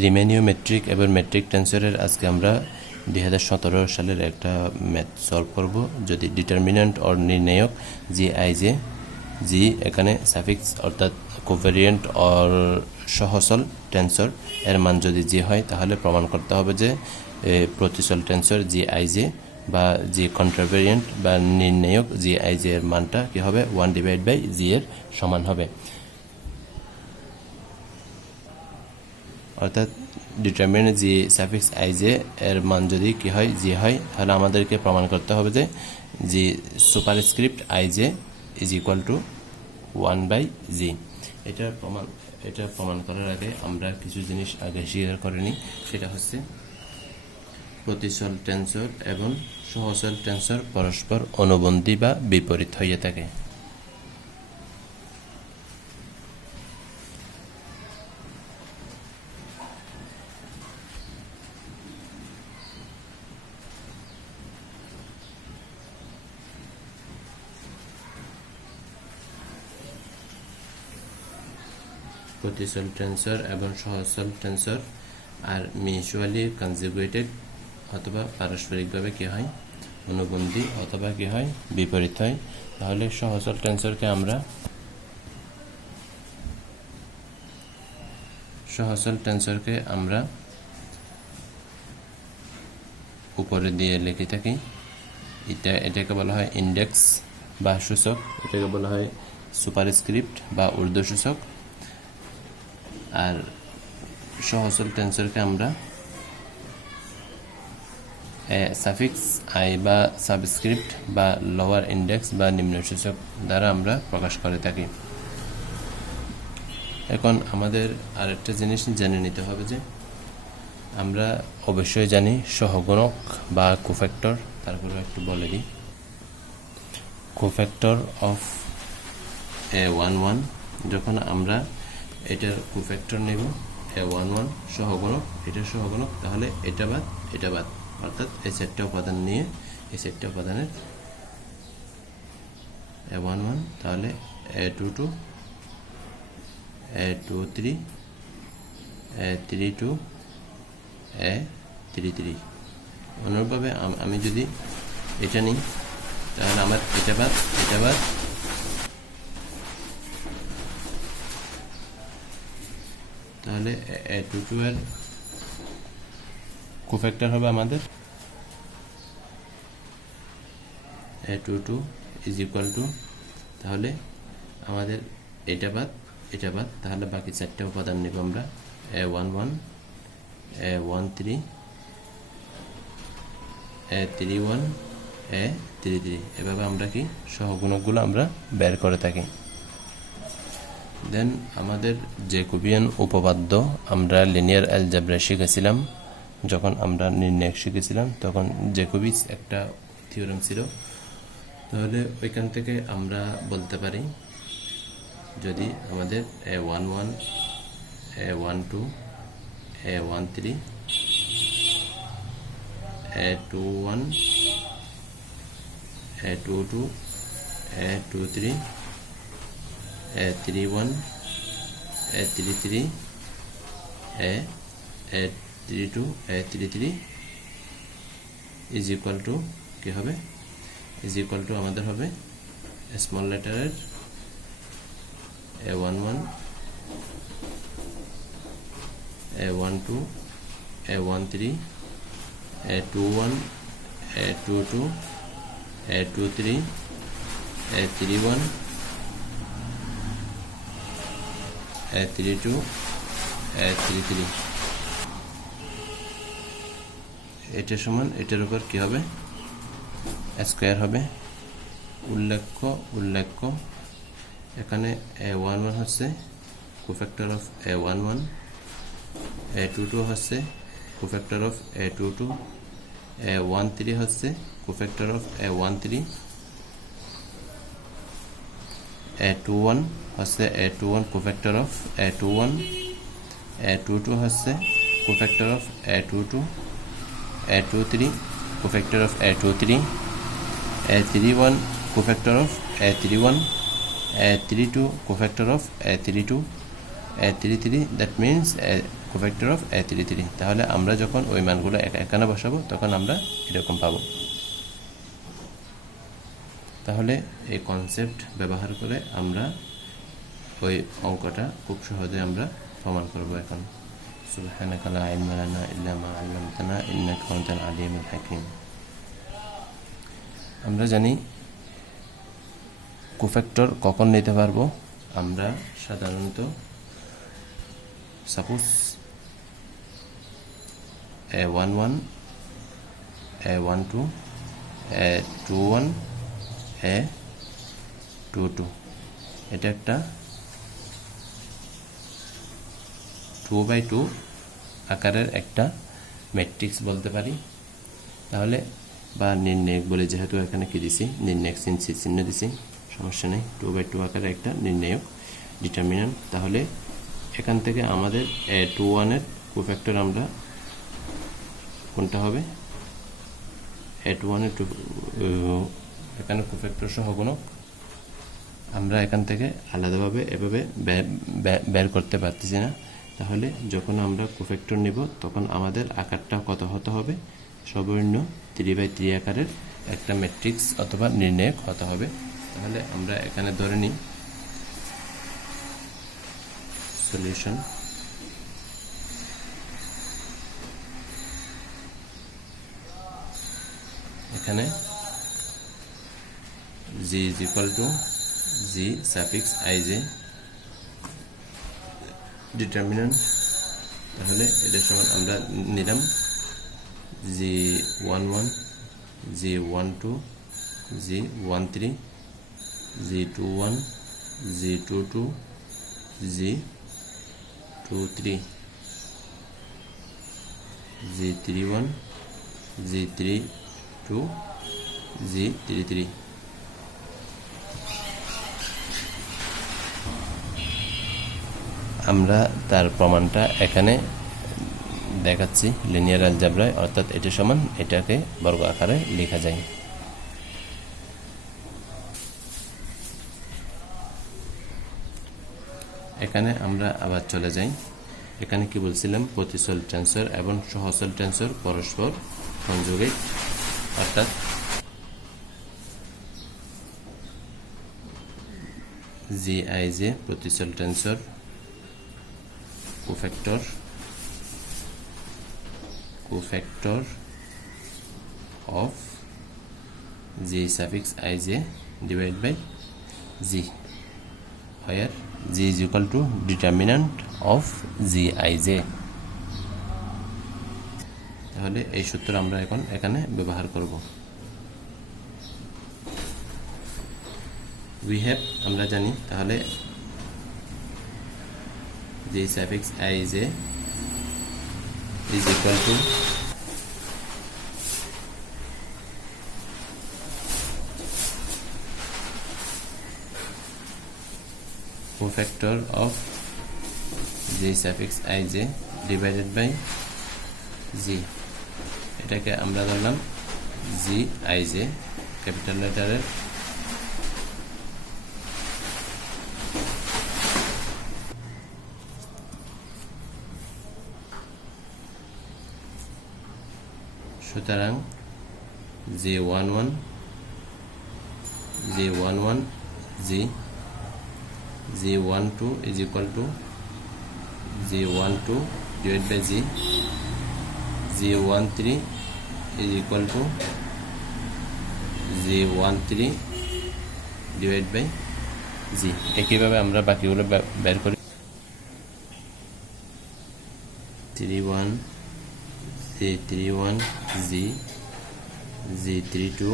রিমেনীয় metric এবং metric টেন্সরের আজকে আমরা দুই হাজার সতেরো সালের একটা ম্যাথ সলভ করব, যদি ডিটারমিনেন্ট অর নির্ণায়ক জি আই জে জি এখানে সাফিক্স অর্থাৎ কোভেরিয়েন্ট অর সহসল টেন্সর এর মান যদি জি হয়, তাহলে প্রমাণ করতে হবে যে প্রতিসল টেন্সর জি আই জে বা জি কন্ট্রাভেরিয়েন্ট বা নির্ণায়ক জি আই জে এর মানটা কী হবে? ওয়ান ডিভাইড বাই জি এর সমান হবে। অর্থাৎ determinant G suffix I J এর মান যদি কি হয় জি হয়, তাহলে আমাদেরকে প্রমাণ করতে হবে যে G superscript I J is equal to one by G এটা প্রমাণ এটা প্রমাণ করার আগে আমরা কিছু জিনিস আগে স্বীকার করে নিই। সেটা হচ্ছে প্রতিসল টেন্সর এবং সহসল টেন্সর পরস্পর অনুবন্ধী বা বিপরীত হয়ে থাকে। প্রতিসল টেন্সর এবং সহসল টেন্সর আর মিউচুয়ালি কনজুগেটেড অথবা পারস্পরিকভাবে কি হয়? অনুবন্ধী অথবা কি হয়? বিপরীত হয়। তাহলে সহসল টেন্সরকে আমরা সহসল টেন্সরকে আমরা উপরে দিয়ে লিখে থাকি। এটা, এটাকে বলা হয় ইন্ডেক্স বা সূচক। এটাকে বলা হয় সুপারস্ক্রিপ্ট বা ঊর্ধ্ব সূচক আর সহসল টেন্সরকে আমরা সাফিক্স আই বা সাবস্ক্রিপ্ট বা লোয়ার ইন্ডেক্স বা নিম্ন সূচক দ্বারা আমরা প্রকাশ করে থাকি। এখন আমাদের আরেকটা জিনিস জেনে নিতে হবে যে, আমরা অবশ্যই জানি সহগুণক বা কোফ্যাক্টর তারপরে একটু বলে দিই। Cofactor of A one one যখন আমরা এটার কোফ্যাক্টর নেব ওয়ান ওয়ান সহগুণক এটা সহগুণক তাহলে এটা বাদ এটা বাদ। অর্থাৎ এই চারটা উপাদান নিয়ে, এই চারটা উপাদানের এ ওয়ান ওয়ান তাহলে A two two A two three A three two A three three অনুরূপভাবে আমি যদি এটা নিই, তাহলে আমার এটা বাদ এটা বাদ তাহলে এ টু টু এর কোফ্যাক্টর হবে আমাদের। A two two is equal to. তাহলে আমাদের এটা বাদ এটা বাদ। তাহলে বাকি চারটে উপাদান নেব আমরা। A one one, A one three, A three one, A three three. এভাবে আমরা কি সহগুণকগুলো আমরা বের করে থাকি। দেন আমাদের জেকোবিয়ান উপপাদ্য, আমরা লিনিয়ার অ্যালজাবরা শিখেছিলাম। যখন আমরা নির্ণায়ক শিখেছিলাম, তখন জেকোবিস একটা থিওরাম ছিল। তাহলে ওইখান থেকে আমরা বলতে পারি, যদি আমাদের A one one A one two A one three A two one A two two A two three three three A A three two A three three is equal to কী হবে? ইজ ইকুয়াল টু আমাদের হবে small লেটারের A one one A one two A one three A two one A two two A two three A three one A three two three three এটা সমান, এটার উপর কি হবে? Square হবে। উল্লেখ্য উল্লেখ্য। এখানে এ ওয়ান ওয়ান হচ্ছে cofactor of A one one. A two two হচ্ছে cofactor of A two two. A one three হচ্ছে cofactor of A one three. A two one. হচ্ছে A two one cofactor of A two one A two two হচ্ছে cofactor of A two two A two three cofactor of A two three A three one cofactor of A three one A three two cofactor of A three two a 3 3 that means A cofactor of A three three তাহলে আমরা যখন ওই মানগুলো এক- এখানে বসাবো, তখন আমরা এরকম পাবো। তাহলে এই কনসেপ্ট ব্যবহার করে আমরা ওই অঙ্কটা খুব সহজে আমরা প্রমাণ করব এখন। সুবহানাকা লা ইলমা লানা ইল্লা মা 'আল্লামতানা ইন্নাকা আনতাল আলিমুল হাকিম। আমরা জানি কোফ্যাক্টর কখন নিতে পারব। আমরা সাধারণত suppose A one one A one two A two one A two two এটা একটা টু বাই টু আকারের একটা ম্যাট্রিক্স বলতে পারি। তাহলে বা নির্ণায়ক বলে যেহেতু এখানে কি দিছি? নির্ণায়ক চিহ্ন চিহ্ন দিছি। সমস্যা নেই। টু বাই টু আকারের একটা নির্ণায়ক ডিটারমিনান্ট তাহলে এখান থেকে আমাদের এ টু ওয়ানের কোফ্যাক্টর আমরা কোনটা হবে? এ টু ওয়ানের টু এখানে কোফ্যাক্টর সহগুণক আমরা এখান থেকে আলাদাভাবে এভাবে বের করতে পারতেছি না। তাহলে যখন আমরা কোফেক্টর নিব, তখন আমাদের আকারটা কত হতে হবে? সর্বনিম্ন থ্রি বাই থ্রি আকারের একটা ম্যাট্রিক্স অথবা নির্ণায়ক হতে হবে। তাহলে আমরা এখানে ধরে নিই। সলিউশন এখানে G is equal to G suffix I J a determinant তাহলে এটার সমান আমরা নিলাম G one one G one two G one three G two one G two two G two three G three one G three two G three three আমরা তার প্রমাণটা এখানে দেখাচ্ছি লিনিয়ার অ্যালজাবরায় অর্থাৎ এটা সমান এটাকে বর্গ আকারে লেখা যায়। এখানে আমরা আবার চলে যাই। এখানে কি বলছিলাম? প্রতিসল টেন্সর এবং সহসল টেন্সর পরস্পর সংযোগে। অর্থাৎ G I J প্রতিসল tensor cofactor cofactor of g suffix ij divided by g where g is equal to determinant of g ij তাহলে এই সূত্র আমরা এখন এখানে ব্যবহার করব উই হ্যাভ আমরা জানি তাহলে j suffix i j is equal to cofactor of j suffix i j divided by g এটাকে আমরা ধরলাম জি আই জে ক্যাপিটাল লেটারের সুতরাং J one one, J one one, G, J one two is equal to J one two divide by G, J one three is equal to J one three divide by G. একইভাবে আমরা বাকিগুলো বের করি। Three one G three one G G three two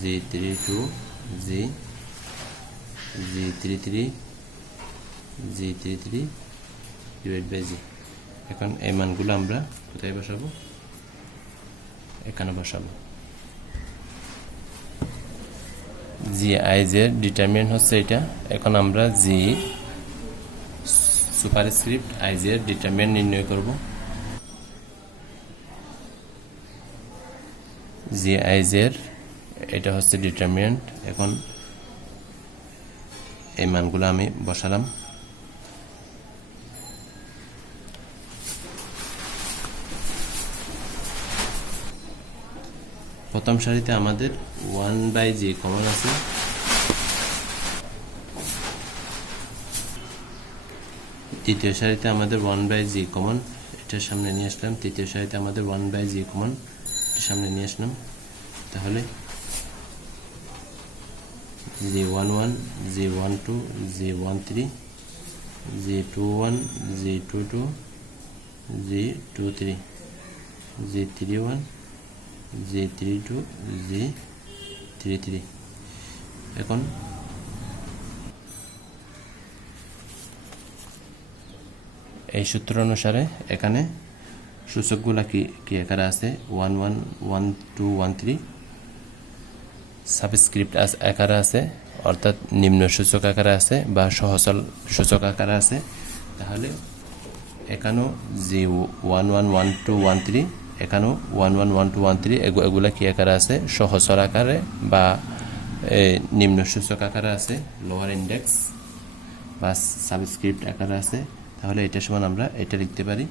G three two G G three three G three three divide by G এখন এই মানগুলো আমরা কোথায় বসাবো? এখানে বসাবো। জি আইজের ডিটারমিনেন্ট হচ্ছে এটা। এখন আমরা জি সুপার স্ক্রিপ্ট আইজের ডিটারমিনেন্ট নির্ণয় করব। জি আইজের এটা হচ্ছে ডিটারমিনেন্ট এখন এই মানগুলো আমি বসালাম। প্রথম সারিতে আমাদের ওয়ান বাই জি কমন আছে। দ্বিতীয় সারিতে আমাদের ওয়ান বাই জি কমন এটার সামনে নিয়ে আসলাম, তৃতীয় সারিতে আমাদের ওয়ান বাই জি কমন এটার সামনে নিয়ে আসলাম। তাহলে G one one G one two G one three G two one G two two G two three G three one G three two G three three এখন এই সূত্র অনুসারে এখানে সূচকগুলা কি কি আকারে আছে? One one one two one three subscript আকারে আছে, অর্থাৎ নিম্ন সূচক আকারে আছে বা সহচল সূচক আকারে আছে। তাহলে এখানেও যে one one one two one three এখানেও one one one two one three এগুলা কি আকারে আছে? সহচর আকারে বা নিম্ন সূচক আকারে আছে লোয়ার ইন্ডেক্স বা সাবস্ক্রিপ্ট আকারে আছে। তাহলে এটা সমান আমরা এটা লিখতে পারি।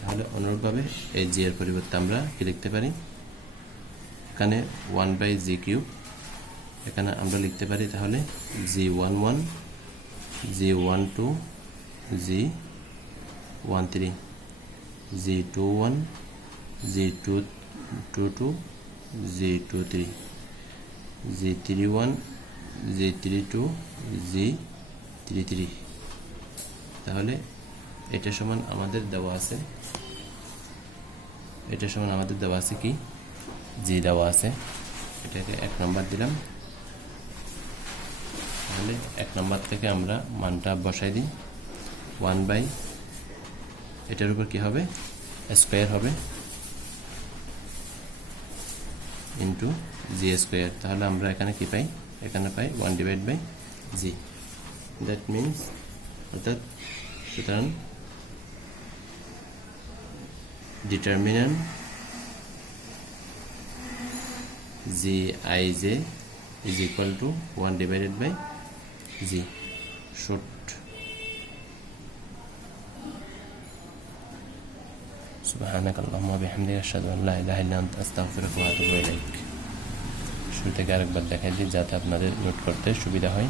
তাহলে অনুরূপভাবে এই জি এর পরিবর্তে আমরা কি লিখতে পারি? এখানে ওয়ান বাই জি কিউব এখানে আমরা লিখতে পারি তাহলে G one one G one two G one three G two one G two two two G two three G three one G three two G three three তাহলে এটা সমান আমাদের দেওয়া আছে। এটা সমান আমাদের দেওয়া আছে কি? জি, দেওয়া আছে। এটাকে এক নম্বর দিলাম। তাহলে এক নম্বর থেকে আমরা মানটা বসাই দিই। ওয়ান বাই এটার উপর কি হবে? স্কোয়ার হবে। Into G square. তাহলে আমরা এখানে কি পাই? এখানে পাই one divide by G. That means অর্থাৎ সুতরাং determinant g i j is equal to one divided by g short سبحانك اللهم وبحمدك أشهد أن لا إله إلا أنت أستغفرك وأتوب إليك শুরু থেকে আরেকবার দেখাই দিই যাতে আপনাদের নোট করতে সুবিধা হয়